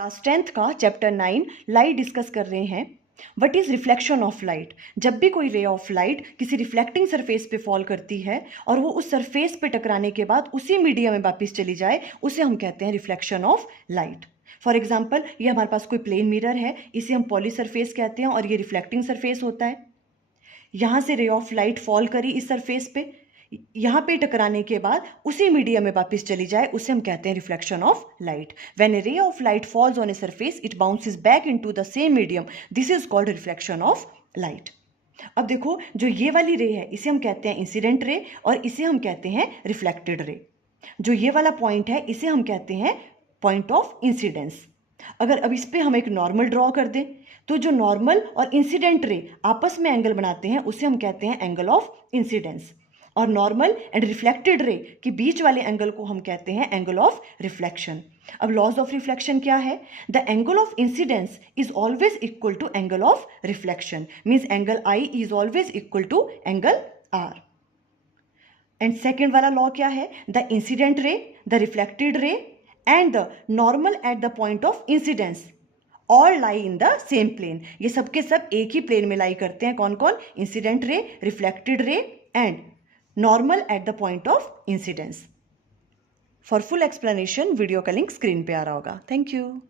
Class 10th का chapter 9 light discuss कर रहे हैं। What is reflection of light. जब भी कोई रे ऑफ लाइट किसी रिफ्लेक्टिंग सरफेस पे फॉल करती है और वो उस सरफेस पे टकराने के बाद उसी मीडियम में वापस चली जाए, उसे हम कहते हैं reflection of light. For example, ये हमारे पास कोई प्लेन मिरर है, इसे हम पॉली सरफेस कहते हैं और ये रिफ्लेक्टिंग सरफेस होता है। यहाँ से रे ऑफ लाइट फॉल करी इस सरफेस पे, यहाँ पे टकराने के बाद उसी मीडियम में वापस चली जाए, उसे हम कहते हैं reflection of light. When A ray of light falls on a surface it bounces back into the same medium, this is called reflection of light. अब देखो, जो ये वाली रे है इसे हम कहते हैं इंसिडेंट रे और इसे हम कहते हैं रिफ्लेक्टेड रे। जो ये वाला पॉइंट है इसे हम कहते हैं पॉइंट ऑफ इंसिडेंस। अगर अब इस पे हम एक नॉर्मल ड्रॉ कर दें तो जो नॉर्मल और इंसिडेंट रे आपस में एंगल बनाते हैं उसे हम कहते हैं एंगल ऑफ इंसिडेंस, और नॉर्मल एंड रिफ्लेक्टेड रे के बीच वाले एंगल को हम कहते हैं एंगल ऑफ रिफ्लेक्शन। अब लॉज ऑफ रिफ्लेक्शन क्या है? The angle of incidence is always equal to angle of reflection, means angle I is always equal to angle R. And second वाला लॉ क्या है? The incident ray, the reflected ray and the normal at the point of incidence all lie in the same plane. ये सबके सब एक ही plane में लाई करते हैं। कौन कौन? Incident ray, reflected ray and normal at the point of incidence. For full explanation video का लिंक स्क्रीन पे आ रहा होगा। Thank you.